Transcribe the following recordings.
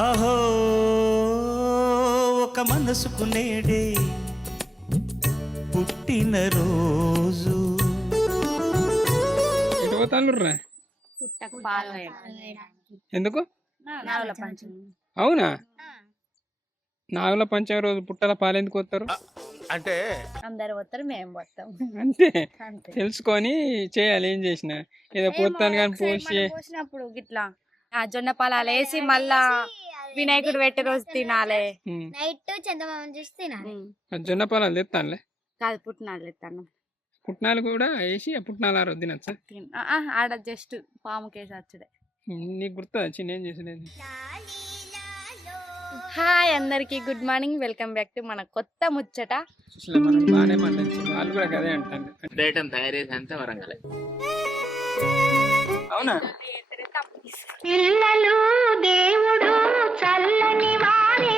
అహో ఒక మనసుకు నేడే పుట్టిన రోజు. ఎటు పోతానుర్రా? పుట్టకు పాలు వేయడానికి. ఎందుకు? నాగుల పంచమి. అవునా? నాగుల పంచమి రోజు పుట్టల పాలు ఎందుకు వస్తారు? అంటే అందరు పోతారు, మేము పోతాం అంతే అంతే. తెలుసుకొని చేయాలి. ఏం చేసిన ఏదో పోతాను కానీ పోసి పోసినప్పుడు గిట్లా జొన్న పాలు వేసి మళ్ళా వినాయకుడు పెట్టే రోజు తినాలి. నైట్ చందమామ చూసి తినాలి. జొన్న పాలు తెస్తానులే. కాదు పుట్టినాలు ఎత్తాను. పుట్నాలు కూడా వేసి ఆ పుట్నాలు ఆ రోజు తినచ్చా? ఆడ జస్ట్ పాము కేసి వచ్చుడే. నీకు గుర్తుందా చిన్న ఏం చేసినది? హాయ్ అందరికి, good morning, welcome back to మన కొత్త ముచ్చట. అసలు మనం బాగానే మాట్లాడింది, వాళ్ళు కూడా కదే అంటాను. ఐటమ్ తయారేసి అంతా వరంగల్. అవునా? పిల్లలు దేవుడు చల్లని వారే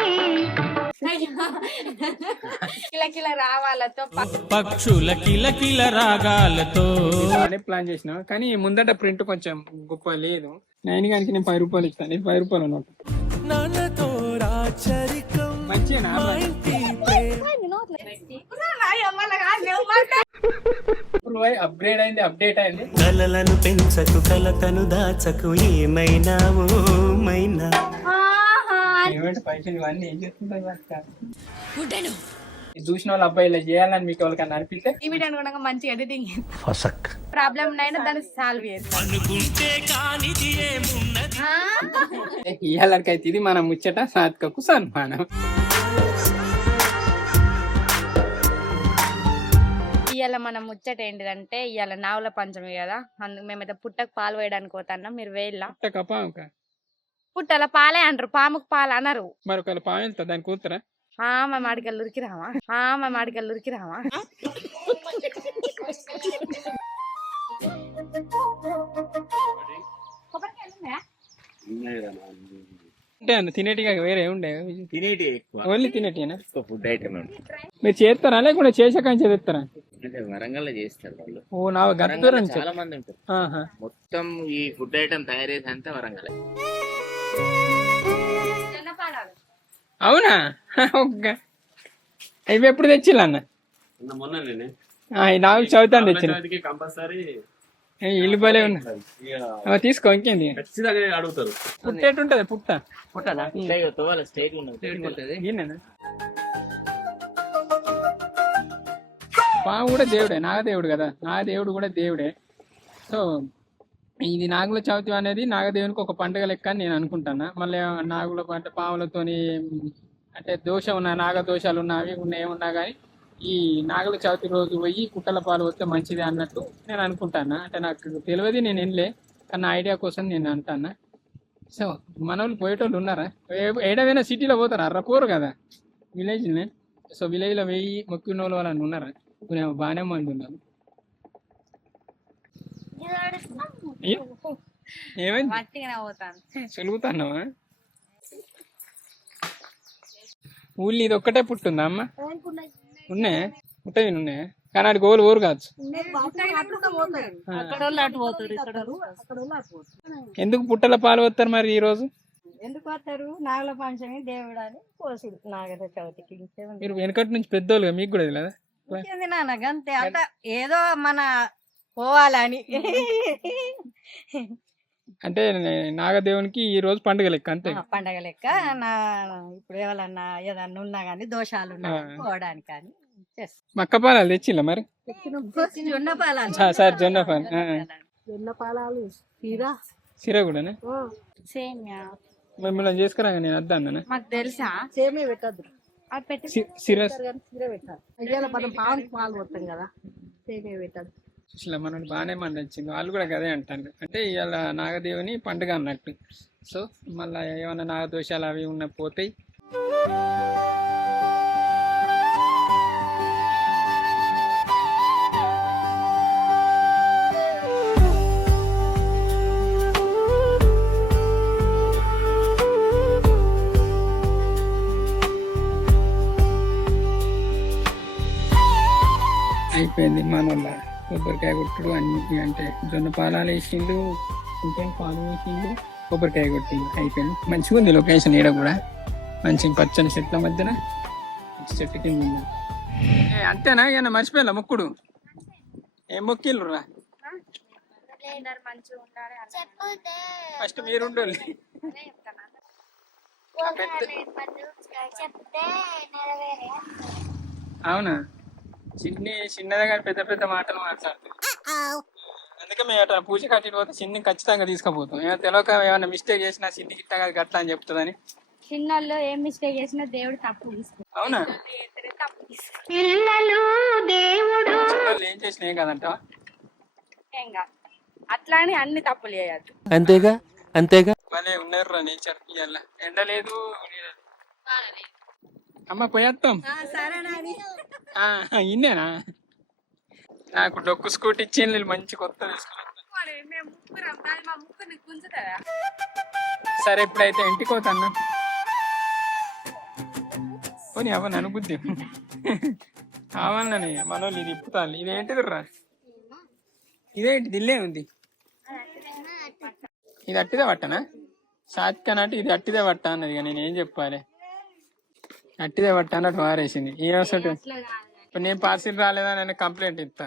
కిలకిల రావాలతో పక్షుల కిలకిల రాగాలతో బాగానే ప్లాన్ చేసినా, కానీ ముందట ప్రింట్ కొంచెం గొప్ప లేదు. నేను కానీ నేను 10 రూపాయలు ఇస్తాను. ఇది 10 రూపాయలు అన్నట్టు. మంచిగా అప్గ్రేడ్ అయింది, అప్డేట్ అయింది. కలలను పెంచకు కలతను దాచకు ఏమైనావు మైనా. ఏమంటే పైసలు ఇవన్నీ ఏం చేస్తుంటారు? చూసిన వాళ్ళు అబ్బాయి ఇలా చేయాలని మీకు ఎవరికన్నా అనిపిస్తే ఈ వీడియో అనుకున్నాక మంచి ఎడిటింగ్ ప్రాబ్లం అయినా దాన్ని సాల్వ్ చేస్తాం. ఇయ్యాలకైతే ఇది మన ముచ్చట సాత్కకు సన్మానం. ఇవాళ మనం ముచ్చట ఏంటిదంటే, ఇవాళ నాగుల పంచమి కదా, అందుకు మేమైతే పుట్టకు పాలు వేయడానికి పోతున్నాం. మీరు వేయాల? పుట్టల పాలే అంటారు, పాముకు పాలు అనరు. మరి ఒకవేళ పాము వెళ్తా దాన్ని కూతురా? మా మాడికల్లు ఉరికిరామా, మా మాడికల్లు ఉరికిరామా. అంటే అన్న తినేటిగా వేరే ఉండే? తినేటి ఎక్కువ, ఓన్లీ తినేటినా? ఫుడ్ ఐటమ్ మీరు చేస్తారా లేకుండా చేసాక చేస్తారా? అంటే వరంగల్ చేస్తారు వాళ్ళు. ఓ నా గద్దూరం నుంచి చాలా మంది ఉంటారు. మొత్తం ఈ ఫుడ్ ఐటమ్ తయారేసి అంతా వరంగల్. అవునా? ఇవి ఎప్పుడు తెచ్చిల్లా అన్న? మొన్న నేనే నాలుగు చదువుతాను తెచ్చిన. కంపల్సరీ ఇల్లు బలే ఉన్నా, తీసుకో. ఇంకేంది అడుగుతారు. పుట్టేటుంటది? పుట్ట స్టేట్ ఉంటుంది. పాము కూడా దేవుడే, నాగదేవుడు కదా. నాగదేవుడు కూడా దేవుడే. సో ఇది నాగుల చవితి అనేది నాగదేవునికి ఒక పండుగ లెక్క అని నేను అనుకుంటాను. మళ్ళీ నాగుల అంటే పాములతోని అంటే దోషం ఉన్న నాగ దోషాలు ఉన్న అవి ఉన్న ఏమున్నా కానీ ఈ నాగుల చవితి రోజు పోయి కుట్టల పాలు వస్తే మంచిది అన్నట్టు నేను అనుకుంటాను. అంటే నాకు తెలియదు, నేను వెళ్ళే, కానీ ఐడియా కోసం నేను అంటాను. సో మన వాళ్ళు పోయేటోళ్ళు ఉన్నారా? ఏడవైనా సిటీలో పోతారా? అర్ర పోరు కదా, విలేజ్నే. సో విలేజ్లో వెయ్యి మొక్కిన వాళ్ళు వాళ్ళని ఉన్నారా? బాగానే మంది ఉన్నారు. ఏమైంది సులుగుతున్నావా? ఊళ్ళో ఇది ఒక్కటే పుట్టుందా అమ్మ? ఉన్నాయి పుట్టవి ఉన్నాయా? కానీ అటు గోలు ఊరు కావచ్చు. ఎందుకు పుట్టల పాలు వస్తారు మరి ఈ రోజు? ఎందుకు వస్తారు? నాగుల పంచమి దేవుడు అని కోసుడు నాగల చవితికి. మీరు వెనకటి నుంచి పెద్దోళ్ళు, మీకు కూడా తెలియదా? అంతే అంత ఏదో మన పోవాలని. అంటే నాగదేవునికి ఈ రోజు పండుగ లెక్క, అంతే. పండగ లెక్క. ఇప్పుడు ఎవరన్నా ఏదన్నా ఉన్నా గానీ దోషాలు ఉన్నా పోవడానికి కానీ మక్క పాలాలు తెచ్చిల్లా మరి? జొన్న పాలాలు. సార్ జొన్న పాలు, జొన్న పాలాలు, సిరా కూడా సేమియా మిమ్మల్ని చేసుకురా. నేను వద్దా అన్న? మాకు తెలుసా? సేమియా పెట్టద్దు, అది పెట్టి సిరా పెట్టాలి. మనం పాలు పోతాం కదా, సేమియా పెట్టద్దు. అసలు మనం బాగానే మండించింది. వాళ్ళు కూడా కదే అంటారు. అంటే ఇవాళ నాగదేవుని పండుగ అన్నట్టు. సో మళ్ళీ ఏమన్నా నాగదోషాలు అవి ఉన్న పోతాయి. అయిపోయింది మన వాళ్ళ కొబ్బరికాయ కొట్టుడు అన్ని. అంటే జొన్న పాలాలు వేసిండు, ఇంకేం పాలు వేసిండు, కొబ్బరికాయ కొట్టింది, అయిపోయింది. మంచిగా ఉంది లొకేషన్. ఈడ కూడా మంచి పచ్చని చెట్ల మధ్యన మంచి చెట్టు కింద ఉంది. అంతేనా? ఏమన్నా మర్చిపోయాలా మొక్కుడు? ఏం మొక్కిళ్ళు రా? ఫస్ట్ మీరు ఉండాలి. అవునా? చిన్నదే కానీ పెద్ద పెద్ద మాటలు మాట్లాడుతుంది. అందుకే మేము అట్లా పూజ కట్టి పోతే చిన్ని ఖచ్చితంగా తీసుకుపోతాం. ఏమైనా తెలియక ఏమైనా మిస్టేక్ చేసినా చిన్ని గిట్ట కాదు గట్లా అని చెప్తుందని. చిన్నోళ్ళు ఏం మిస్టేక్ చేసినా దేవుడు తప్పు తీసుకుంటాడు. అవునా? తప్పు తీసుకుంటాడు. పిల్లలు దేవుడు చిన్నోళ్ళు ఏం చేసినా ఏం కాదంట. ఏం కాదు. అట్లా అని అన్ని తప్పులు చేయద్దు. అంతేగా అంతేగా. భలే ఉన్నారు రా నేచర్. ఇవాళ ఎండ లేదు. అమ్మ పోయేస్తాం. ఇన్నేనా? నాకు డొక్కు స్కూటీ ఇచ్చింది, మంచి కొత్త తీసుకున్నాను. సరే ఇప్పుడైతే ఇంటికి పోతాను. పోనీ అవ్వ నన్ను బుద్ధి కావాలని మనోళ్ళు ఇది ఇప్పుతాను. ఇదేంటిది రా? ఇదేంటి దిల్లే ఉంది? ఇది అట్టిదే పట్టనా? సాత్కన్ అంటే ఇది అట్టిదే పట్ట అన్నది. నేను ఏం చెప్పాలి? అట్టిదే పట్ట అన్నట్టు మారేసింది. ఏ వసటి ఇప్పుడు నేను పార్సిల్ రాలేదా నేను కంప్లైంట్ ఇస్తా.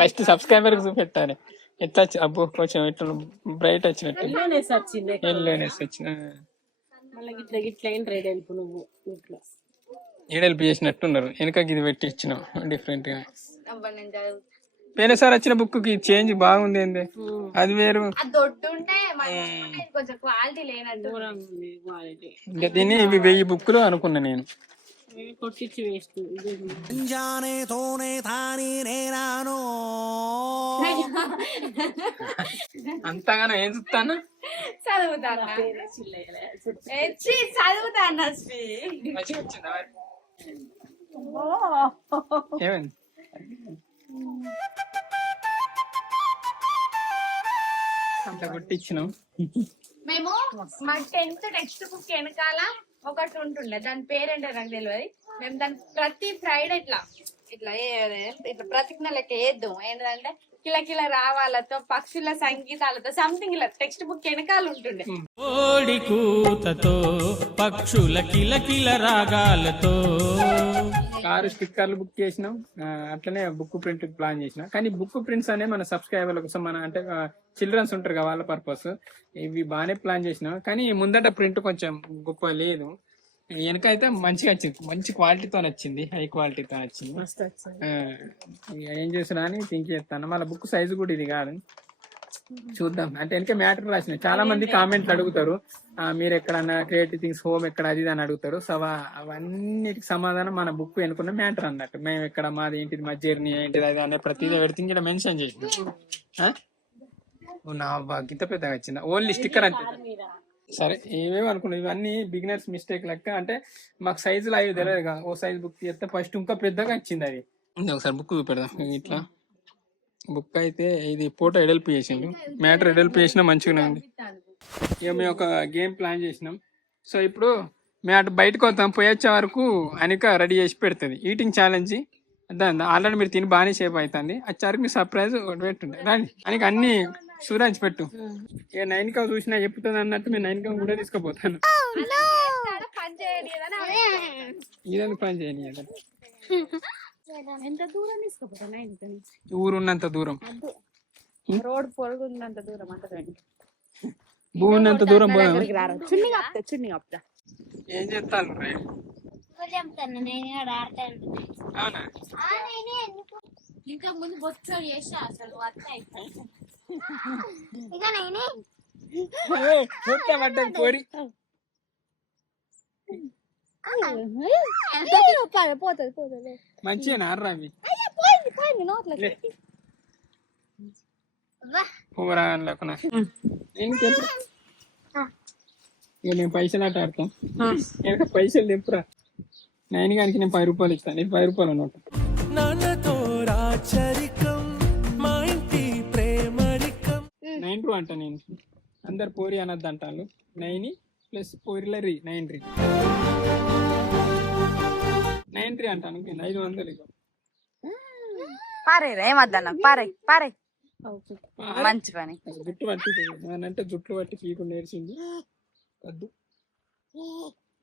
ఫస్ట్ సబ్స్క్రైబర్ చూపెట్టాలి. ఎట్లా అబ్బో కొంచెం ఎట్లా బ్రైట్ వచ్చినట్టు ఏడెల్పు చేసినట్టున్నారు. వెనకకి ఇది పెట్టి ఇచ్చినాం డిఫరెంట్ గా. పోయినసారి వచ్చిన బుక్ కి చేంజ్ బాగుంది. ఏంది అది వేరు. ఇంకా దీన్ని ఇవి 1000 బుక్కులు అనుకున్నా నేను. అంతగానో ఏం చూస్తాను? ఏమైంది? అంత కొట్టించినాం మేము. మా 10th టెక్స్ట్ బుక్ వెనకాల ఒకటి ఉంటుండే, దాని పేరేంటో నాకు తెలియదు. మేము దాని ప్రతి ఫ్రైడే ఇట్లా ఇట్లా ఇట్లా ప్రతిజ్ఞ లెక్క వేద్దాం. ఏంటంటే కిలకిల రావాలతో, పక్షుల సంగీతాలతో సంథింగ్ ఇలా టెక్స్ట్ బుక్ వెనకాల ఉంటుండే. కోడి కూతతో పక్షుల కిలకిల రాగాలతో. కారు స్టిక్కర్లు బుక్ చేసినాం. అట్లనే బుక్ ప్రింట్ ప్లాన్ చేసినాం. కానీ బుక్ ప్రింట్స్ అనే మన సబ్స్క్రైబర్ల కోసం, మన అంటే చిల్డ్రన్స్ ఉంటారు కదా వాళ్ళ పర్పస్. ఇవి బాగానే ప్లాన్ చేసినాం. కానీ ముందట ప్రింట్ కొంచెం గొప్ప లేదు. వెనక అయితే మంచిగా వచ్చింది, మంచి క్వాలిటీతో వచ్చింది, హై క్వాలిటీతో వచ్చింది. ఏం చేసినా అని థింక్ చేస్తాను. మళ్ళీ బుక్ సైజు కూడా ఇది కాదు. చూద్దాం. అంటే వెనక మ్యాటర్ రాసిన చాలా మంది కామెంట్లు అడుగుతారు, మీరు ఎక్కడన్నా క్రియేటివ్ థింగ్స్ హోమ్ ఎక్కడ అది అని అడుగుతారు. సో అవన్నిటికి సమాధానం మన బుక్ ఎన్నుకున్న మ్యాటర్ అన్నట్టు. మేము ఎక్కడ మాది ఏంటిది, మా జర్నీ ఏంటిది అది అనే ప్రతిదీ ఎవ్రీథింగ్ ఇక్కడ మెన్షన్ చేసినాం. నా గింత పెద్దగా వచ్చిందా? ఓన్లీ స్టిక్కర్ అంటే సరే. ఏమేమి అనుకున్నాం ఇవన్నీ బిగినర్స్ మిస్టేక్ లెక్క. అంటే మాకు సైజులు అవి తెలియదు. ఓ సైజ్ బుక్ చేస్తే ఫస్ట్ ఇంకా పెద్దగా వచ్చింది అది. ఒకసారి బుక్ చూపెడదాం. ఇట్లా బుక్ అయితే ఇది ఫోటో ఎడల్పు చేసింది, మ్యాటర్ ఎడల్పు చేసినా మంచిగానే ఉంది. ఇక మేము ఒక గేమ్ ప్లాన్ చేసినాం. సో ఇప్పుడు మేము అటు బయటకు వస్తాం. పోయొచ్చే వరకు అనిక రెడీ చేసి పెడుతుంది ఈటింగ్ ఛాలెంజ్. ఆల్రెడీ మీరు తిని బాగానే సేపు అవుతుంది. వచ్చేవరకు మీరు సర్ప్రైజ్ పెట్టుండే రండి అనికి అన్ని సూరాజ్ పెట్టు. ఇక 9క చూసినా చెప్తుంది అన్నట్టు నేను 9క కూడా తీసుకుపోతాను. ఇదని పని చేయని ఊరు ఉన్నంత దూరం, రోడ్ పొరుగు ఉన్నంత దూరం భూమి ఉన్నంత దూరం పోదాం. ఏం చేస్తాను అవునా? ఇంకా ముందు బొచ్చు చేసి అసలు పోరి మంచిగా అవి పోరా లేకున్నా. ఇక నేను పైసలు ఆట ఆడతాం. పైసలు తెంపురా. 9 గానికి నేను 10 రూపాయలు ఇస్తాను. నేను 10 రూపాయలు అన్నట్టు. నైన్ అంట నేను. అందరు పోరి అనద్దు అంటాను. 9 + పోరిలరీ 9. 93 అంటాను 500 ఇక. పారే ఏమద్దా పారే పారే మంచి పని. జుట్టు పట్టి అంటే జుట్లు పట్టి పీకు నేర్చింది కద్దు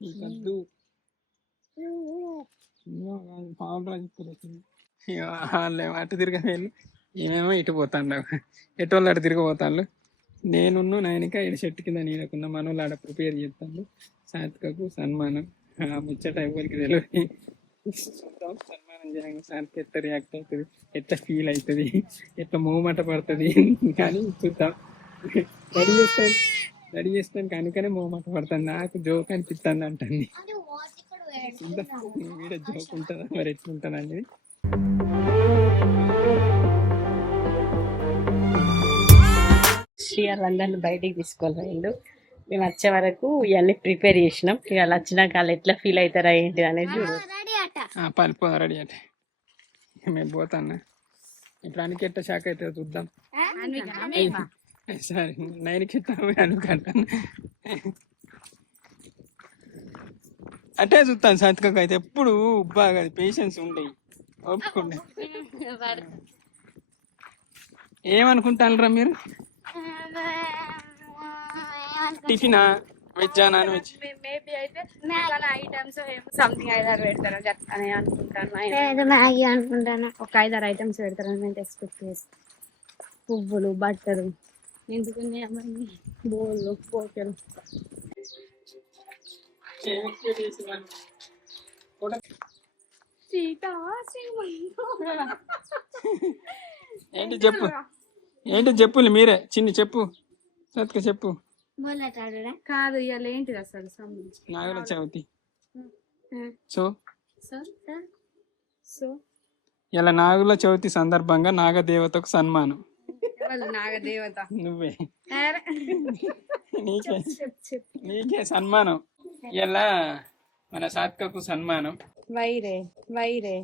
ఈ కద్దు వాళ్ళు అటు తిరగవేళ్ళు ఏమేమో ఇటు పోతాండ ఎటు వాళ్ళు అటు తిరగబోతాళ్ళు. నేనున్ను నాయనక ఇటు చెట్టు కింద నీడకున్న మనోళ్ళు ఆడ ప్రిపేర్ చేస్తాను సాత్కకు సన్మానం. ఆ ముచ్చట ఎవరికి తెలియదు. చూద్దాం సన్మానం చేయంగా సాత్కి ఎట్లా రియాక్ట్ అవుతుంది, ఎట్లా ఫీల్ అవుతుంది, ఎట్లా మూమెంట్ పడుతుంది కానీ చూద్దాం. రెడీ చేస్తాను కనుకనే మూమెంట్ పడుతుంది. నాకు జోక్ అనిపిస్తుంది అంటుంది. వీడ జోక్ ఉంటుందా మరి ఎట్లుంటుంది అనేది. శ్రీ వాళ్ళందరినీ బయటికి తీసుకోవాలి. మేము వచ్చే వరకు ఇవన్నీ ప్రిపేర్ చేసినాం. ఇక వాళ్ళు వచ్చినాక వాళ్ళు ఎట్లా ఫీల్ అవుతారా ఏంటి అనేది చూడు. పలిపోదా రెడీ అంటే మేము పోతాను. ఇప్పుడు అనికెట్ట షాక్ అవుతుందో చూద్దాం. సరే 9కి అనుకుంటాను అంటే చూస్తాను. సంతకం అయితే ఎప్పుడు బాగా పేషెన్స్ ఉండేవి ఒప్పుకుండే. ఏమనుకుంటారా మీరు? టిఫినా వెజ్జా నాన్ వెజ్? మేబీ అయితే ఐటమ్స్ సంథింగ్ 5-6 పెడతారు అని అనుకుంటాను. మ్యాగీ అనుకుంటాను. ఒక 5-6 ఐటమ్స్ పెడతారని నేను ఎక్స్పెక్ట్ చేస్తాను. పువ్వులు, బట్టలు, ఎందుకున్నాయి అవన్నీ, బోళ్ళు, పోకెలు. ఏంటి చెప్పు, ఏంటి చెప్పులు మీరే చిన్ని చెప్పు. సత్క చెప్పు. కాదు ఇవాళ ఏంటిది అసలు సంబంధించి నాగుల చవితి. సో సో ఇలా నాగుల చవితి సందర్భంగా నాగదేవతకు సన్మానం. నాగదేవత నువ్వే నీకే సన్మానం. ఇలా మన సాత్కకు సన్మానం. వైరే వైరే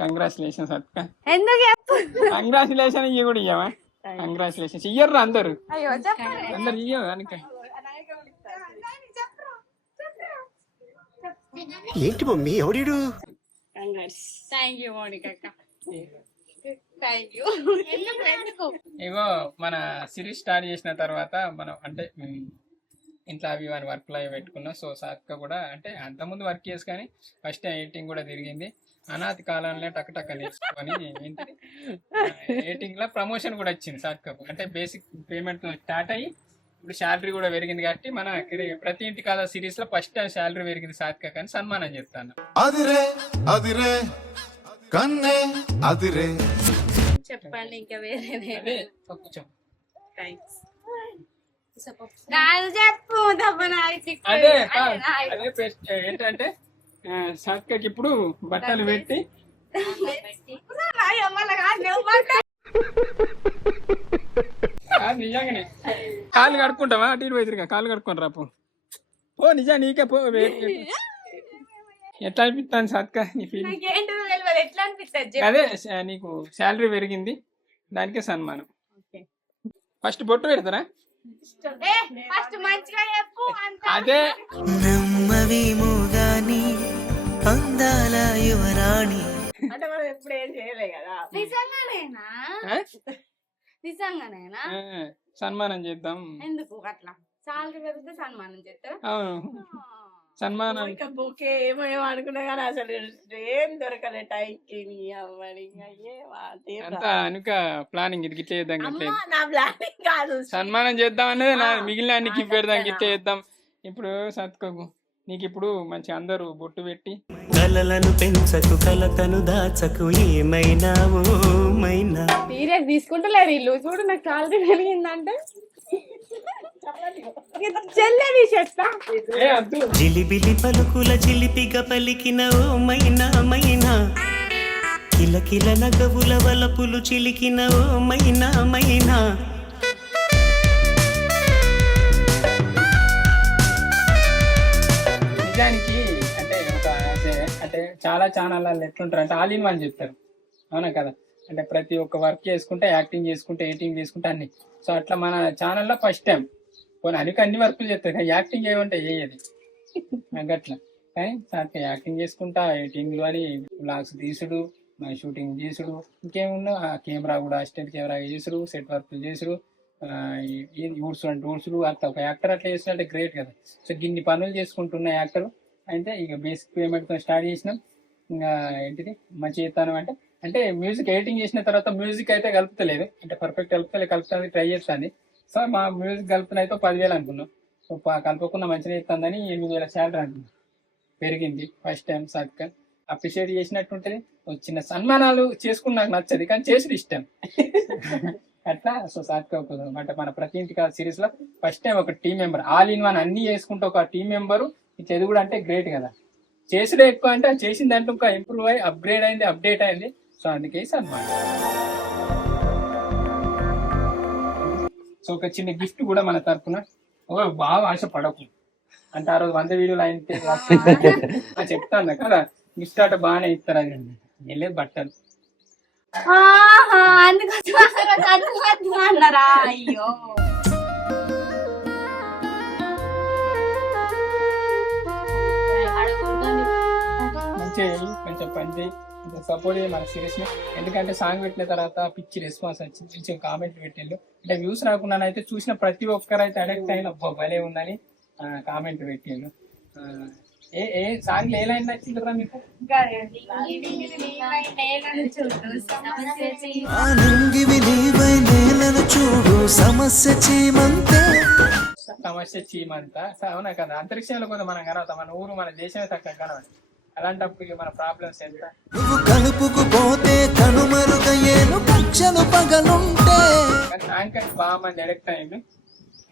కంగ్రాచులేషన్ సత్క. ఎందుకు చెప్పు? కంగ్రాచులేషన్ ఇయ్య కూడా ఇయ్యవా? కంగ్రాచులేషన్స్ ఇయ్యర్రా అందరు, అయ్యో అందరు ఇయ్యవు కనుక. ఏంటి మమ్మీ ఎవడు? థ్యాంక్ యూ మౌనిక అక్క. Thank you. ఇగో మన సిరీస్ స్టార్ట్ చేసిన తర్వాత మనం అంటే ఇంట్లో అవి ఇవన్నీ వర్క్లు అవి పెట్టుకున్నాం. సో సాత్క కూడా అంటే అంతకుముందు వర్క్ చేసి కానీ ఫస్ట్ ఎడిటింగ్ కూడా తిరిగింది. అనాథి కాలంలో టక్ నేర్చుకొని ఏంటి ఎడిటింగ్ లో ప్రమోషన్ కూడా వచ్చింది సాత్కకు. అంటే బేసిక్ పేమెంట్ స్టార్ట్ అయ్యి ఇప్పుడు శాలరీ కూడా పెరిగింది కాబట్టి మన ప్రతి ఇంటి కాదా సిరీస్ లో ఫస్ట్ టైం శాలరీ పెరిగింది సాత్క కానీ సన్మానం చెప్తాను. చెప్పండి ఇంకా వేరే అదే కొంచెం చెప్పు. అదే అదే ఏంటంటే సాత్కకి ఇప్పుడు బట్టలు పెట్టి నిజంగానే కాళ్ళు కడుక్కుంటావా? అటు ఇటు పోయిగా కాళ్ళు కడుక్కొని రాపు. ఓ నిజా నీకే పో. ఎట్లా అనిపిస్తాను సాత్క నీ ఫీలింగ్? ఎట్లా అనిపిస్తుంది? అదే నీకు శాలరీ పెరిగింది దానికే సన్మానం. ఫస్ట్ బొట్టు పెడతారా? ఫస్ట్ మంచిగా చెప్పు. అదే అందాల యువరాణి. అంటే మనం ఎప్పుడు ఏం చేయలే కదా. నిజంగానేనా? నిజంగానేనా? సన్మానం చేద్దాం. ఎందుకు అట్లా? సాలరీ పెరిగితే సన్మానం చేస్తారా? అవును సన్మానం. ఇంకా బుకే ఏమో అనుకున్నా కానీ అసలు ఏం దొరకలే టైంకి. అంతా అనుక ప్లానింగ్ ఇది గిట్ల చేద్దాం గిట్ల నా ప్లానింగ్ కాదు. సన్మానం చేద్దాం అనేది నా మిగిలిన అన్ని గిఫ్ట్ పెడదాం గిట్ల చేద్దాం. ఇప్పుడు సత్కకు నీకు ఇప్పుడు మంచి అందరూ బొట్టు పెట్టి కలలను పెంచకు కలతను దాచకు ఏమైనా సీరియస్ తీసుకుంటలేరు ఇల్లు. చూడు నాకు సాలరీ పెరిగిందంటే జిలిబిలి పలుకుల చిలిపిగా పలికిన ఓ మైనా మైనా, కిలకిల నగవుల వలపులు చిలికిన ఓ మైనా మైనా. నిజానికి అంటే అంటే చాలా ఛానళ్ళలో ఎట్లుంటారు అంటే ఆల్ ఇన్ వన్ చెప్తారు. అవునా కదా? అంటే ప్రతి ఒక్క వర్క్ చేసుకుంటే యాక్టింగ్ చేసుకుంటే ఎడిటింగ్ చేసుకుంటే అన్ని. సో అట్లా మన ఛానల్లో ఫస్ట్ టైం పోనీ అన్ని వర్కులు చేస్తారు కానీ యాక్టింగ్ ఏమంటే చేయదు. నాకు అట్లా కానీ సార్ యాక్టింగ్ చేసుకుంటా ఎడిటింగ్లు అని బ్లాగ్స్ తీసుడు షూటింగ్ చేసుడు ఇంకేమున్నా ఆ కెమెరా కూడా అసిస్టెంట్ కెమెరా చేసుడు సెట్ వర్క్ చేసుడు ఊడ్స్ అంటే ఊడ్సుడు అట్లా ఒక యాక్టర్ అట్లా చేసినట్టే గ్రేట్ కదా. సో గిన్ని పనులు చేసుకుంటున్న యాక్టర్ అంటే ఇక బేసిక్ పేమెంట్తో స్టార్ట్ చేసినాం. ఇంకా ఏంటిది మంచి చేస్తాను అంటే అంటే మ్యూజిక్ ఎడిటింగ్ చేసిన తర్వాత మ్యూజిక్ అయితే కలుపుతలేదు, అంటే పర్ఫెక్ట్ కలుపుతుంది ట్రై చేస్తుంది. సో మా మ్యూజిక్ కలుపుతున్న అయితే 10,000 అనుకున్నాం. సో కలపకుండా మంచిగా ఇస్తుందని 8,000 శాలరీ అనుకున్నాం. పెరిగింది ఫస్ట్ టైం. సాత్విక అప్రిషియేట్ చేసినట్టుంటది. చిన్న సన్మానాలు చేసుకుని నాకు నచ్చదు కానీ చేసుడు ఇష్టం అట్లా. సో సాత్విక అంటే మన ప్రతి ఇంటికి సిరీస్ లో ఫస్ట్ టైం ఒక team member all in one అన్ని చేసుకుంటూ ఒక టీం మెంబరు ఇది కూడా అంటే గ్రేట్ కదా. చేసుడే ఎక్కువ అంటే చేసిన దాంట్లో ఇంకా ఇంప్రూవ్ అయ్యి అప్గ్రేడ్ అయింది, అప్డేట్ అయింది. సో అందుకే సన్మానం. సో ఒక చిన్న గిఫ్ట్ కూడా మన తరఫున. బాగా ఆశపడకు అంటే ఆ రోజు 100 వీడియోలు అయితే చెప్తాను కదా గిఫ్ట్ అట బాగానే ఇస్తారు. అది వెళ్ళేది బట్టలు. అన్నారా? అయ్యో మంచిగా కొంచెం పని చేయి, కొంచెం సపోర్ట్ చేయి మన సిరీస్ ని. ఎందుకంటే సాంగ్ పెట్టిన తర్వాత పిచ్చి రెస్పాన్స్ వచ్చింది, మంచిగా కామెంట్ పెట్టిండు. అంటే వ్యూస్ రాకుండా అయితే చూసిన ప్రతి ఒక్కరు అయితే అడెక్ట్ అయిన భలే ఉందని కామెంట్ పెట్టిండు. ఏ సాంగ్ ఏ లైన్ నచ్చింది కదా మీకు? సమస్య చీమంతా అవునా కదా. అంతరిక్షంలో కొంత మనం కనవుతాం, మన ఊరు మన దేశమే తక్కువ కనవాలి. అలాంటప్పుడు మన ప్రాబ్లమ్స్ ఎంత కలుపుకుపోతే కనుమరుగయ్యేను కక్షలు పగలుంటే. సాంగ్ అయితే బాగా మంది అడెక్ట్ అయ్యింది,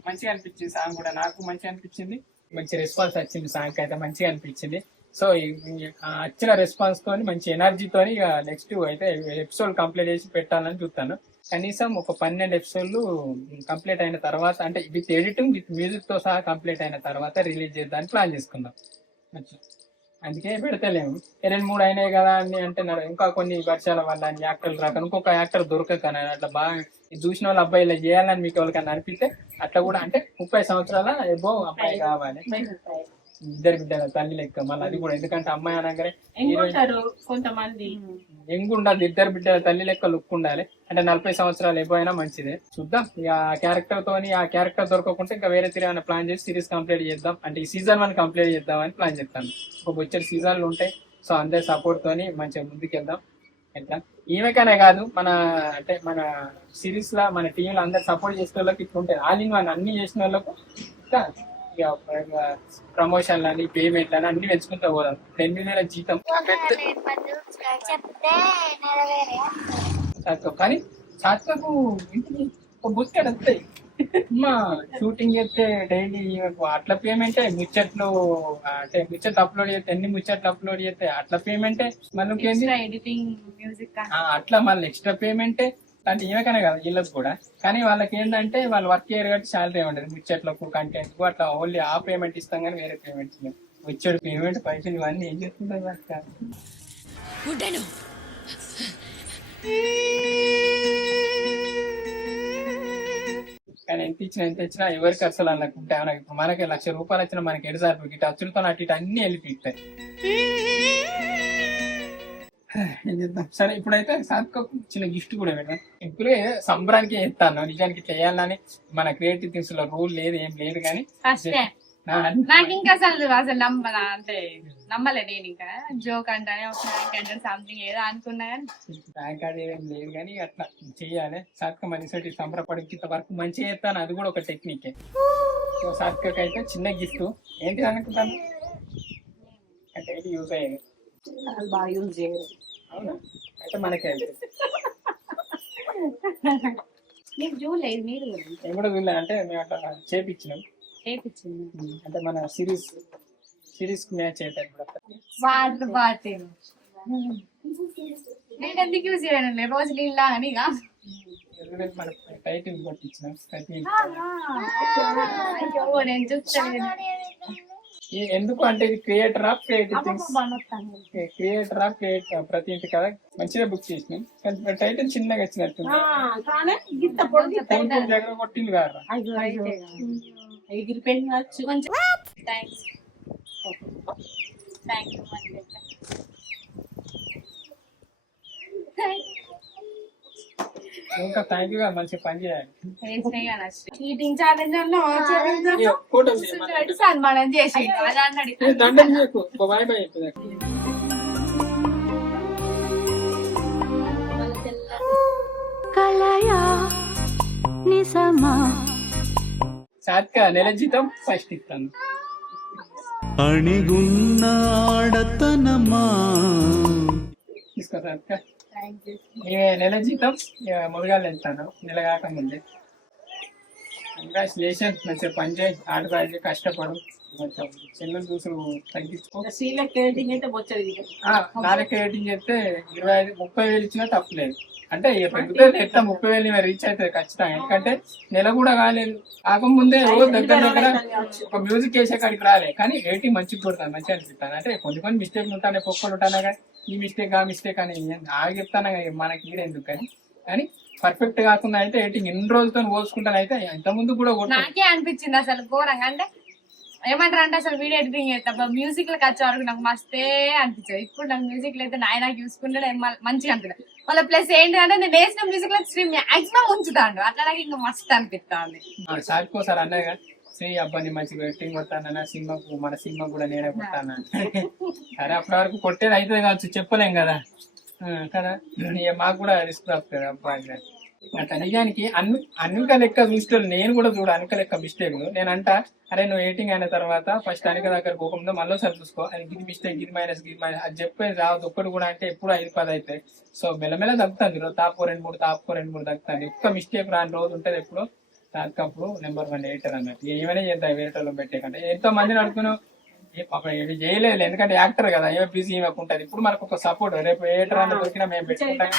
మంచిగా అనిపించింది. సాంగ్ కూడా నాకు మంచిగా అనిపించింది, మంచి రెస్పాన్స్ వచ్చింది. సాంగ్ అయితే మంచిగా అనిపించింది. సో వచ్చిన రెస్పాన్స్ తోని మంచి ఎనర్జీతో ఇక నెక్స్ట్ అయితే ఎపిసోడ్ కంప్లీట్ చేసి పెట్టాలని చూస్తాను. కనీసం ఒక 12 ఎపిసోడ్లు కంప్లీట్ అయిన తర్వాత అంటే విత్ ఎడిటింగ్ విత్ మ్యూజిక్ తో సహా కంప్లీట్ అయిన తర్వాత రిలీజ్ చేద్దానికి ప్లాన్ చేసుకుందాం. అందుకే పెడతలేము. 2-3 అయినాయి కదా అని అంటే ఇంకా కొన్ని వర్షాల వల్ల యాక్టర్లు రాక ఇంకొక యాక్టర్ దొరకక అట్లా బాగా చూసిన వాళ్ళు అబ్బాయి ఇలా చేయాలని మీకు ఎవరికైనా అనిపిస్తే అట్లా కూడా అంటే 30 సంవత్సరాల ఎబో అమ్మాయి కావాలి, ఇద్దరు బిడ్డల తల్లి లెక్క. మళ్ళీ అది కూడా ఎందుకంటే అమ్మాయి అనగానే కొంతమంది యంగ్ ఉండాలి, ఇద్దరు బిడ్డల తల్లి లెక్క లుక్ ఉండాలి. అంటే 40 సంవత్సరాలు ఎబో అయినా మంచిదే. చూద్దాం ఇక ఆ క్యారెక్టర్ తోని ఆ క్యారెక్టర్ దొరకకుంటే ఇంకా వేరే తిరిగి ప్లాన్ చేసి సిరీస్ కంప్లీట్ చేద్దాం. అంటే ఈ సీజన్ 1 కంప్లీట్ చేద్దాం అని ప్లాన్ చేస్తాను. ఒక వచ్చే సీజన్లు ఉంటాయి. సో అందరి సపోర్ట్ తోని మంచిగా ముందుకెళ్దాం. ఎట్లా ఈమెకనే కాదు మన అంటే మన సిరీస్ లా మన టీమ్ లో అందరు సపోర్ట్ చేసిన వాళ్ళకి ఇట్లా ఉంటాయి. ఆల్ ఇన్ వన్ అన్ని చేసిన వాళ్ళకు ఇంకా ప్రమోషన్లు అని పేమెంట్లు అని అన్ని పెంచుకుంటూ పోదాం. 2,000 జీతం కానీ సాత్వకు ఇంటికి ఒక బుక్కెట్ వస్తాయి. మా షూటింగ్ చేస్తే డైలీ అట్లా పేమెంటే. ముచ్చట్లు అంటే ముచ్చట్లు అప్లోడ్ చేస్తే ఎన్ని ముచ్చట్లు అప్లోడ్ చేస్తే అట్లా పేమెంటే. మళ్ళీ ఎడిటింగ్ మ్యూజిక్ అట్లా మళ్ళీ ఎక్స్ట్రా పేమెంటే. అంటే ఈమెకనే కదా వీళ్ళకి కూడా. కానీ వాళ్ళకి ఏంటంటే వాళ్ళు వర్క్ చేయరు కాబట్టి శాలరీ ఉంటుంది. ముచ్చట్లకు కంటెంట్ కు అట్లా ఓన్లీ ఆ పేమెంట్ ఇస్తాం కానీ వేరే పేమెంట్ వచ్చాడు పేమెంట్ పైసలు ఇవన్నీ ఏం చేస్తుంటారు వర్క్. కానీ ఎంత ఇచ్చినా ఎవరికి అసలు అనుకుంటే మనకి 1,00,000 రూపాయలు వచ్చినా మనకి 7 సార్లు ఇటు అచ్చులతో అటు ఇటు అన్ని వెళ్ళిపోతాయి. ఏం చేద్దాం. సరే ఇప్పుడైతే సాత్వికకు చిన్న గిఫ్ట్ కూడా పెట్టాం. ఇప్పుడు సంబరానికి చేస్తాను. నిజానికి ఇట్లా చేయాలని మన క్రియేటివ్ థింగ్స్ లో రూల్ లేదు, ఏం లేదు. కానీ నాకు ఇంకా అసలు అంటే నమ్మలే నేను. ఇంకా జోక్ అంటానే ఒక సంథింగ్ ఏదో అనుకున్నా కానీ బ్యాంక్ కార్డ్ ఏం లేదు. కానీ అట్లా చెయ్యాలి. సాత్విక మనిషి సంబరపడి వరకు మంచిగా చేస్తాను. అది కూడా ఒక టెక్నికే. సో సాత్వికకి అయితే చిన్న గిఫ్ట్ ఏంటి అనుకుంటాను అంటే యూజ్ అయ్యేది బాగా యూజ్ చేయరు. అవునా అయితే మనకే మీకు చూడలేదు మీరు నేను కూడా వీళ్ళ అంటే మేము అట్లా చేపించినాం. అంటే మన సిరీస్ మ్యాచ్ వాటర్ బాటిల్ నేను ఎందుకు యూజ్ చేయను రోజు నీళ్ళ అని మన టైటిల్ కొట్టించినాం. అయ్యో నేను చూస్తాను. ఎందుకు అంటే ఇది creator of creative things, creator of ప్రతి ఇంటి కదా మంచిగా బుక్ చేసినాం. కానీ టైటిల్ చిన్నగా వచ్చినట్టుంది. దగ్గర కొట్టింది కదా. Thank you. ఇంకా థ్యాంక్ యూ, మంచిగా పని చేయాలి. చీటింగ్ ఛాలెంజ్ ఫోటో సన్మానం చేసి అది అన్నాడు. దండం చేయకు, బాయ్ బాయ్ చెప్పు. సాత్క నెల జీతం ఫస్ట్ ఇస్తాను. అణిగున్న ఆడతనమా తీసుకో సాత్క. నీవే నెల జీతం మొదగాలు వెళ్తాను నెల కాకముందే. కంగ్రాచులేషన్, మంచిగా పని చేయి, ఆటపాడి కష్టపడు, కొంచెం చెల్లెలు చూసు తగ్గించుకో. శ్రీలక్ ఎడిటింగ్ అయితే వచ్చేది. నాలుగు రేటింగ్ చెప్తే 25,000-30,000 ఇచ్చినా తప్పులేదు. అంటే ఇక పెరుగుతుంది ఎట్లా 30,000 రీచ్ అవుతుంది ఖచ్చితంగా. ఎందుకంటే నెల కూడా కాలేదు, కాకముందే రోజు దగ్గర ఒక మ్యూజిక్ వేసే కాడికి రాలే, కానీ రేటింగ్ మంచిగా కొడతాను, మంచిగా అనిపిస్తాను. అంటే కొన్ని మిస్టేక్లు ఉంటాయి, పొక్కలు ఉంటాయి, కానీ ఈ మిస్టేక్ ఆ మిస్టేక్ అని ఆగి చెప్తాను మనకి ఈడెందుకు కానీ పర్ఫెక్ట్ కాకుండా అయితే రేటింగ్ ఎన్ని రోజులతో పోల్చుకుంటాను అయితే ఇంత ముందు కూడా నాకే అనిపించింది అసలు ఘోరంగా. అంటే ఏమంటారు అంటే అసలు వీడియో ఎడిటింగ్ చేస్తా మ్యూజిక్ లకు వచ్చే వరకు నాకు మస్తే అనిపించదు. ఇప్పుడు నాకు మ్యూజిక్ లో అయితే నాకు చూసుకుంటే మంచిగా అనిపిస్తుంది. మళ్ళీ ప్లస్ ఏంటంటే నేను వేసిన మ్యూజిక్ లో స్ట్రీమ్ మాక్సిమం ఉంచుతాను, అట్లా నాకు ఇంకా మస్తు అనిపిస్తుంది. సార్కోసారి అన్నయ్య శ్రీ అబ్బాయి మంచిగా ఎడిటింగ్ కొడతానన్నా, సినిమాకు మన సినిమా కూడా నేనే కొట్టాను. సరే అప్పటి వరకు కొట్టేది అయితే కావచ్చు, చెప్పలేం కదా కదా, మాకు కూడా రిస్క్ వస్తుంది అబ్బాయి. అట్లా నిజానికి అన్నిక లెక్క చూస్తే నేను కూడా చూడ అన్నిక లెక్క మిస్టేక్. నేను అంటా అరే నువ్వు ఎడిటింగ్ అయిన తర్వాత ఫస్ట్ అనిక దగ్గర పోకుండా మళ్ళీ ఒకసారి చూసుకో, అది గిది మిస్టేక్, గిది మైనస్ అది చెప్పేది రావద్దు. ఒక్కటి కూడా అంటే ఎప్పుడు 5-10 అవుతాయి. సో మెల్లమెల్ల తగ్గుతుంది, తాపు 2-3 తగ్గుతుంది. ఒక్క మిస్టేక్ రాని రోజు ఉంటుంది ఎప్పుడు అప్పుడు నెంబర్ 1 ఎడిటర్ అన్నట్టు. ఏమైనా చేద్దాం వేరేటోళ్ళు పెట్టే కంటే. ఎంతో మందిని అడుగుతున్నావు ఇది చేయలేదు, ఎందుకంటే యాక్టర్ కదా, ఏమో బిజీ ఏమకుంటది. ఇప్పుడు మనకు ఒక సపోర్ట్, రేపు ఎడిటర్ అన్న దొరికినా మేము పెట్టుకుంటాం.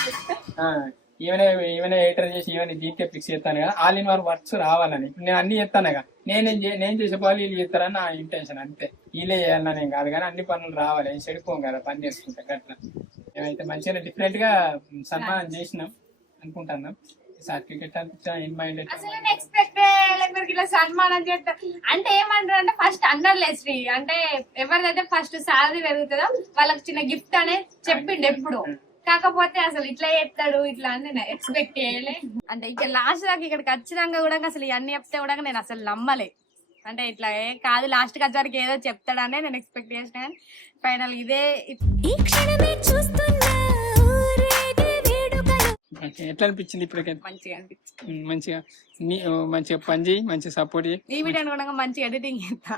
ఈవెన్ ఎడిటర్ చేసి ఈవెన్ జీకే ఫిక్స్ చేస్తాను కదా, ఆల్ ఇన్ వన్ వర్క్స్ రావాలని. ఇప్పుడు నేను అన్ని చేస్తాను కదా, నేను చేసే పనులు వీళ్ళు చేస్తారని నా ఇంటెన్షన్, అంతే. వీళ్ళే చేయాలని నేను కాదు, కానీ అన్ని పనులు రావాలి, చెడిపోం కదా పని చేసుకుంటా. అట్లా మేమైతే మంచిగా డిఫరెంట్ గా సన్మానం చేసినాం అనుకుంటున్నాం. సర్టిఫికెట్ అసలు ఎక్స్పెక్ట్ ఇట్లా సన్మానం చేస్తారు అంటే ఏమంటారు అంటే ఫస్ట్ అన్నర్లే శ్రీ అంటే ఎవరిదైతే ఫస్ట్ శాలరీ పెరుగుతుందో వాళ్ళకి చిన్న గిఫ్ట్ అనేది చెప్పిండు ఎప్పుడు. కాకపోతే అసలు ఇట్లా చెప్తాడు ఇట్లా అని నేను ఎక్స్పెక్ట్ చేయలే. అంటే ఇక లాస్ట్ దాకా ఇక్కడికి ఖచ్చితంగా కూడా అసలు ఇవన్నీ చెప్తే కూడా నేను అసలు నమ్మలే. అంటే ఇట్లా కాదు లాస్ట్ కి వచ్చరికి ఏదో చెప్తాడనే నేను ఎక్స్పెక్ట్ చేసిన, కానీ ఫైనల్ ఇదే. ఎట్లా అనిపించింది ఇప్పటికే? మంచిగా అనిపించింది. మంచిగా పని చేయి, మంచిగా సపోర్ట్ చేయి. ఈ వీడియో కూడా మంచిగా ఎడిటింగ్ చేస్తా.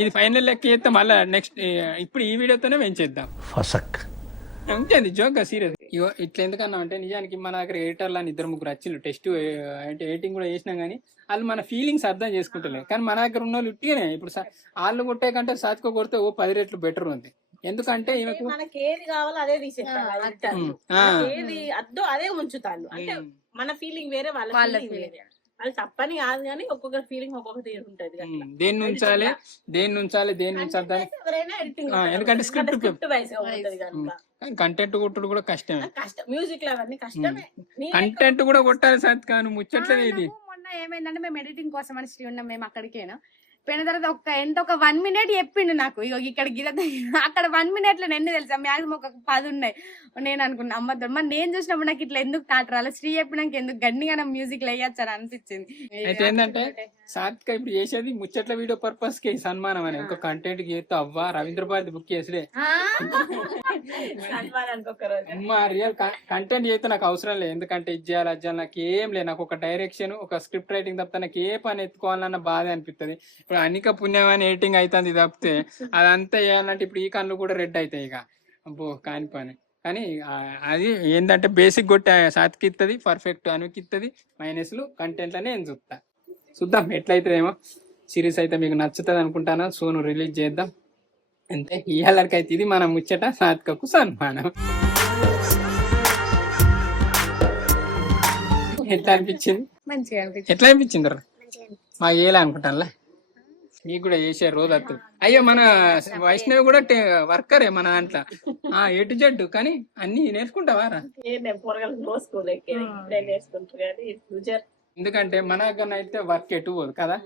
ఇది ఫైనల్ లెక్క చేస్తాం మళ్ళీ నెక్స్ట్. ఇప్పుడు ఈ వీడియోతోనే మేము చేద్దాం. అంతేంది జోక్ సీరియస్. ఇగో ఇట్లా ఎందుకన్నా అంటే నిజానికి మన దగ్గర ఎడిటర్లు అని 2-3 వచ్చిండ్రు టెస్ట్ అంటే ఎడిటింగ్ కూడా చేసినాం, కానీ వాళ్ళు మన ఫీలింగ్స్ అర్థం చేసుకుంటలేదు. కానీ మన దగ్గర ఉన్న వాళ్ళు ఉట్టిగానే ఇప్పుడు వాళ్ళు కొట్టే కంటే సాత్కో కొడితే 10 రెట్లు బెటర్ ఉంది. ఎందుకంటే మనకి ఏది కావాలో అదే తీసేస్తాను, ఏది అద్దో అదే ఉంచుతాను. అంటే మన ఫీలింగ్ వేరే, వాళ్ళ ఫీలింగ్ అది తప్పని కాదు, కానీ ఒక్కొక్క ఫీలింగ్ ఒక్కొక్కటి ఉంటది. దేన్ని ఉంచాలి దేన్ని ఉంచాలి ఎందుకంటే స్క్రిప్ట్ కంటెంట్ కొట్టుడు కూడా కష్టమే. మ్యూజిక్ లో అవన్నీ కష్టమే, కంటెంట్ కూడా కొట్టాలి సాత్కా. నువ్వు ముచ్చట్లేదు ఇది. మొన్న ఏమైందంటే మేము ఎడిటింగ్ కోసం అని శ్రీ ఉన్నాం, మేము అక్కడికేనా పోయిన తర్వాత ఒక 1 minute చెప్పిండు నాకు. ఇగో ఇక్కడ అక్కడ 1 minute లో ఎన్ని తెలుసా, మ్యాక్సిమం ఒక 10 ఉన్నాయి. నేను అనుకున్నా అమ్మద్దు, మరి నేను చూసినప్పుడు నాకు ఇట్లా ఎందుకు తాటరాలి, శ్రీ చెప్పినాక ఎందుకు గట్టిగా మ్యూజిక్ వేయచ్చు అని అనిపించింది. అయితే ఏంటంటే సాత్విక ఇప్పుడు చేసేది ముచ్చట్ల వీడియో పర్పస్ కి సన్మానం అని ఒక కంటెంట్ చేస్తే అవ్వా రవీంద్ర భారతి బుక్ చేసుడే అమ్మా రియల్ కంటెంట్ చేస్తే నాకు అవసరం లేదు. ఎందుకంటే ఇది చేయాలి అది చేయాలి నాకు ఏం లేదు. నాకు ఒక డైరెక్షన్ ఒక స్క్రిప్ట్ రైటింగ్ తప్పితే నాకు ఏ పని ఎత్తుకోవాలన్న బాధ అనిపిస్తుంది. ఇప్పుడు అన్నిక పుణ్యమని ఎడిటింగ్ అవుతుంది తప్పితే అదంతా చేయాలంటే ఇప్పుడు ఈ కళ్ళు కూడా రెడ్ అవుతాయి ఇక అబ్బో కాని పని. కానీ అది ఏంటంటే బేసిక్ కొట్టే సాత్కి ఇస్తుంది, పర్ఫెక్ట్ అనుకి ఇస్తుంది, మైనస్లు కంటెంట్లనే నేను చూద్దాం ఎట్లయితుందేమో. సిరీస్ అయితే మీకు నచ్చుతుంది అనుకుంటాను. సోను రిలీజ్ చేద్దాం అంతే. ఇవాళకైతే ఇది మన ముచ్చట సాత్కకు సన్మానం. ఎట్లా అనిపించింది? మంచిగా అనిపించింది. ఎట్లా అనిపించింది మాకు ఏలా అనుకుంటానులే, మీకు కూడా చేసే రోజు అత్తు. అయ్యో మన వైష్ణవి కూడా వర్కరే మన దాంట్లో A to Z, కానీ అన్ని నేర్చుకుంటావారా? ఎందుకంటే మన దగ్గర అయితే వర్క్ ఎటు పోదు కదా.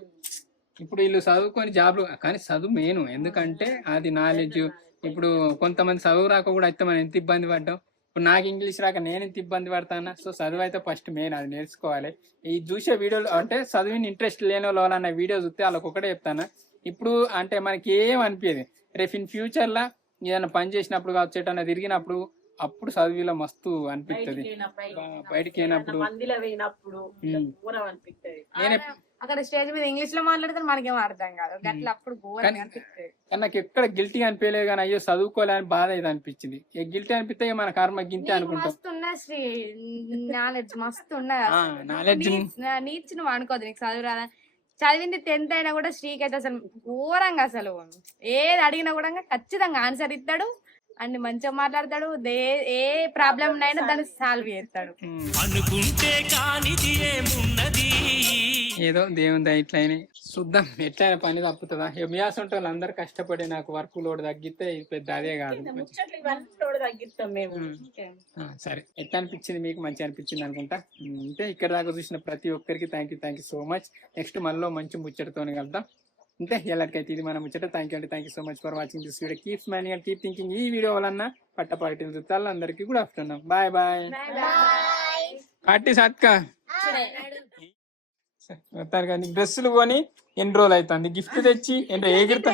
ఇప్పుడు వీళ్ళు చదువుకొని జాబ్లు, కానీ చదువు మెయిన్. ఎందుకంటే అది నాలెడ్జ్. ఇప్పుడు కొంతమంది చదువు రాక కూడా అయితే మనం ఎంత ఇబ్బంది పడ్డాం. ఇప్పుడు నాకు ఇంగ్లీష్ రాక నేను ఎంత ఇబ్బంది పడతానా. సో చదువు అయితే ఫస్ట్ మెయిన్, అది నేర్చుకోవాలి. ఈ చూసే వీడియోలు అంటే చదువుని ఇంట్రెస్ట్ లేని వాళ్ళు అన్న వీడియో చూస్తే వాళ్ళకి ఒకటే చెప్తాను. ఇప్పుడు అంటే మనకి ఏం అనిపించేది, రేపు ఇన్ ఫ్యూచర్ లా ఏదైనా పని చేసినప్పుడు కావచ్చు, ఎటన్నా తిరిగినప్పుడు అప్పుడు చదువులో మస్తు అనిపిస్తుంది. బయటికి అయినప్పుడు మందిలో పోయినప్పుడు ఘోరం అనిపిస్తుంది. అక్కడ స్టేజ్ మీద ఇంగ్లీష్ లో మాట్లాడితే మనకేం అర్థం కాదు, గట్ల అప్పుడు ఘోరంగా అనిపిస్తుంది. కానీ నాకు ఎక్కడ గిల్టీ అనిపించలేదు, కానీ అయ్యో చదువుకోలేని బాధ ఇది అనిపించింది. గిల్టీ అనిపిస్తే మన కర్మ గింతే అనుకుంటాం. మస్తు ఉన్నా శ్రీ నాలెడ్జ్ మస్తు ఉన్నా, నాలెడ్జ్ నీడ్స్ నువ్వు అనుకోదు నీకు చదువు రాదా. చదివింది 10th అయినా కూడా శ్రీకి అయితే అసలు ఘోరంగా, అసలు ఏది అడిగినా కూడా ఖచ్చితంగా ఆన్సర్ ఇస్తాడు, అన్ని మంచిగా మాట్లాడతాడు, ఏ ప్రాబ్లం అయినా దాన్ని సాల్వ్ చేస్తాడు. అనుకుంటే కానిది ఏమున్నది. ఏదో దేవుని దయ ఇట్లయినా చూద్దాం, ఎట్లయినా పని తప్పుతుందా. మియాస్ ఉంటే వాళ్ళందరూ కష్టపడి నాకు వర్క్ లోడ్ తగ్గితే ఇది పెద్ద అదే కాదు. తగ్గిస్తాం మేము. సరే, ఎట్లా అనిపించింది మీకు? మంచి అనిపించింది అనుకుంటా. అంటే ఇక్కడ దాకా చూసిన ప్రతి ఒక్కరికి thank you so much. Next మనలో మంచి ముచ్చటతో కలుద్దాం. అంతే, ఎలాంటికైతే ఇది మన ముచ్చట. Thank you so much for watching this video. Keep smiling and keep thinking. ఈ వీడియో వలన పట్టపాటిల్ చూస్తాను. అందరికీ good afternoon. Bye bye. Party సాత్కా నీకు డ్రెస్సులు కొని ఎన్ని రోజులు అవుతుంది, గిఫ్ట్ తెచ్చి ఎగురుతా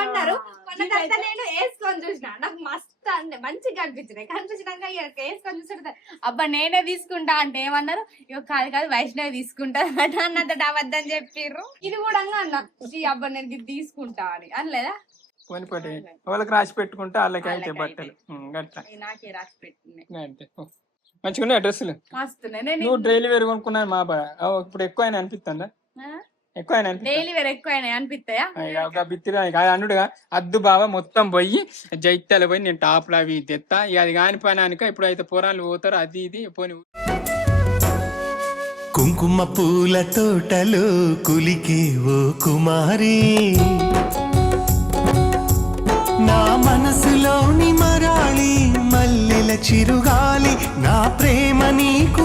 అన్నారు. నేను వేసుకొని చూసిన, నాకు మస్తు అంటే మంచిగా కనిపించినాక వేసుకొని చూసిన అబ్బా నేనే తీసుకుంటా అంటే ఏమన్నారు, ఇక కాదు వైష్ణవి తీసుకుంటా అన్నది అవద్దని చెప్పిర్రు. ఇది కూడా అన్న అబ్బా నేను ఇది తీసుకుంటా అని అనలేదా. కొనిపటి వాళ్ళకి రాసి పెట్టుకుంటే వాళ్ళకి అయితే బట్టలు గట్లా నాకే రాసి పెట్టింది. మంచిగా ఉన్నాయి డ్రెస్సులు, నువ్వు డైలీ వేర్ కొనుక్కున్నాను మా బా. ఇప్పుడు ఎక్కువ అయినా అనిపిస్తుందా? ఎక్కువ అయినా డైలీ వేర్ ఎక్కువ అనిపిస్తాయా? బిత్తిరా అన్నుడుగా అద్దు బావ మొత్తం పోయి జైత్యాలు పోయి నేను టాప్లు అవి తెత్తా. ఇక అది కాని పని అనుక ఇప్పుడు అయితే పోరాళ్ళు పోతారు, అది ఇది పోని. కుంకుమ పూల తోటలో కులికే ఓ కుమారి, నా మనసులోని మరాళి మల్లెల చిరుగాలి, నా ప్రేమ నీకు